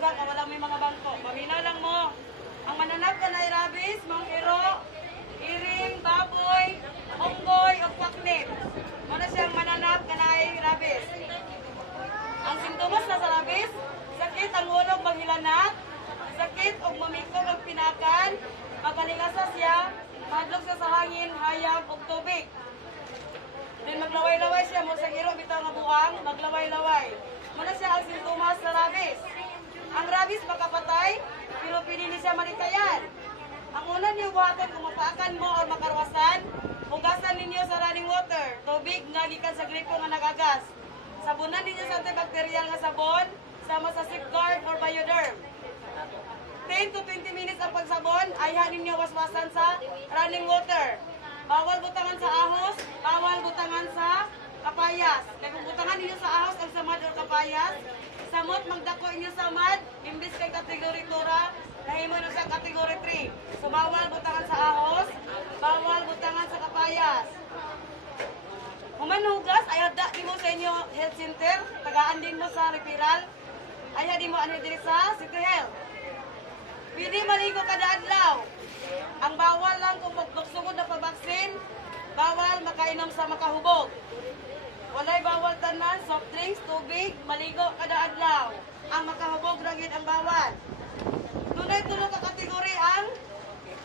baba ka, walang may mga bangko. Paminaw lang mo. Ang mananap ka na rabies, mong iro, iring, baboy, unggoy, o paknip. Muna siyang mananap ka na rabies. Ang sintomas na sa rabies, sakit ang unog maghilanat, sakit o mamikog ang pinakan, magalingasa siya, madlog sa hangin, hayag o tubig. Then maglaway-laway siya mo sa iro bitaw nga buwang, maglaway-laway. Muna siya ang sintomas sa rabies. Ang rabies makapatay, pero pinili siya malikayan. Ang una niyo buhaton kung mapaakan mo o makarwasan, hugasan ninyo sa running water, tubig nga gikan sa gripo nga nagagas. Sabunan ninyo sa antibacterial nga sabon, sama sa Safeguard or Bioderm. 10 to 20 minutes ang pagsabon, ayahan ninyo waswasan sa running water. Bawal butangan sa ahos, bawal butangan sa kapayas. Kaya kung butangan ninyo sa ahos ang samad o kapayas, samot magdako inyo samad, imbis kay kategory tura, nahimo na sa kategory 3. So bawal butangan sa ahos, bawal butangan sa kapayas. Humanugas, ayaw di mo sa inyo health center, tagaan din mo sa referral, ayaw di mo ano din sa City Health. Pwede maligo kada adlaw. Ang bawal lang kung magsugod na pabaksin, bawal makainom sa makahubog. Walay bawal tanan, soft drinks, tubig, maligo kada adlaw. Ang makahubog lang yun ang bawal. Dunay tulo ka kategori ang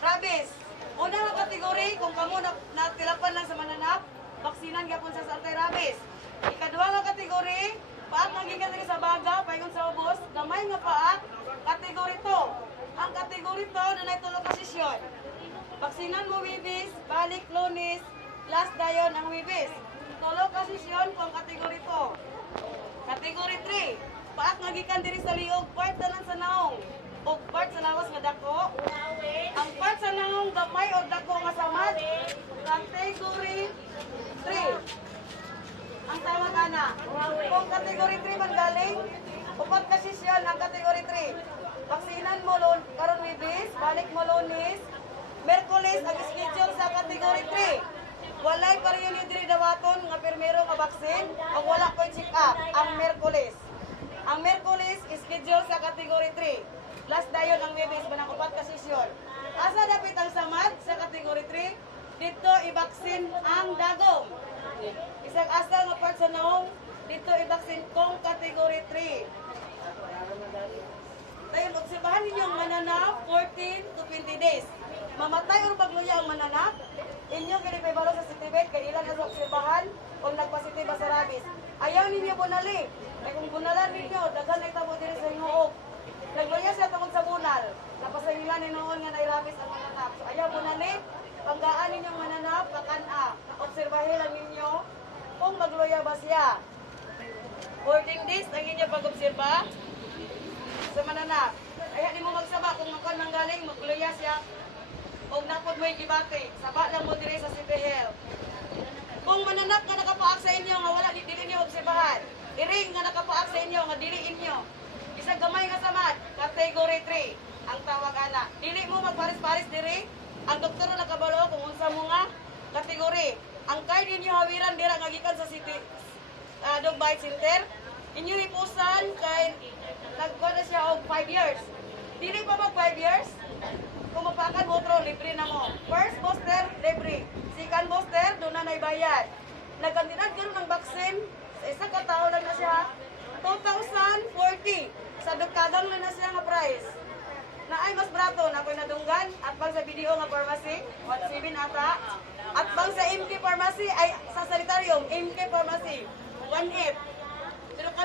rabies. Una nga kategori, kung kamo natilapan lang sa mananap, baksinan gyapon sa anti-rabies. Ikaduha nga kategori, paak magikan diri sa baga, paingon sa ubos, gamay nga paak, kategori 2. Ang kategori 2 dunay tulo ka sesyon. Baksinan mo wibis, balik Lunes, last dayon ang wibis. Tulo ka sesyon kung kategori 2. Kategori 3, paak magikan diri sa liog, part tanan sa naong, o part sa lawas nga dako. Ang part sa naong gamay o dako nga samad, kategori 3. Ang tawag ana. Kung kategori 3 man galing, upat ka sesyon ang kategori 3. Baksinan mo karon wibis, balik mo Lunes, Merkulis ang schedule sa kategori 3. Walay pareho ni diri dawaton nga permero nga baksin o wala ko'y check up ang Merkulis. Ang Merkulis schedule sa kategori 3. Last dayon ang wibis banang upat ka sesyon. Asa dapat ang samad sa kategori 3? Dito ibaksin ang dagom. Isang asa nga part sa naong, dito ibaksin kong kategori 3. Tayo, obserbahan ninyo ang mananap 14 to 20 days. Mamatay o pagluya ang mananap, inyo kinipibalo sa sitibet, kay ilan na sa obserbahan kung nagpositiba sa rabies. Ayaw ninyo bunali. Kaya kung bunalan ninyo, daghan na itabo diri sa inyong nagluya siya tungkol sa bunal. Napasahilan ni noon nga na-rabies ang mananap. So ayaw bunali, panggaan ninyong mananap, kakana. Obserbahin lang ninyo kung magluya ba siya. 14 days ang inyo pag-obserba sa mananap. Ayaw di mo magsaba kung makan nang galing, magluya siya. Kung napod mo'y gibate, saba lang mo dire sa City Health. Kung mananap nga nakapaak sa inyo, nga wala dili niyo obserbahan. Iring nga nakapaak sa inyo, nga dili inyo. Isang gamay nga samad, category 3, ang tawag ana. Dili mo magparis-paris diri, ang doktor na nakabalo kung unsa mo nga kategori. Ang card ninyo hawiran dira nga gikan sa City Dog Bite Center. Inyo ipusan kay nagkuha na siya og 5 years. Dili pa mag 5 years? Kung mapakan motro, libre na mo. First booster, libre. Second booster, doon na naibayad. Nagkandidat gano'n ng vaccine, sa isang katao lang na siya, 2,040. Sa dukadang lang na siya nga price. Na ay mas brato na ako'y nadunggan, at bang sa video nga pharmacy, 1.7 ata. At bang sa MK Pharmacy, ay sa sanitarium, MK Pharmacy, 1.8. Pero kana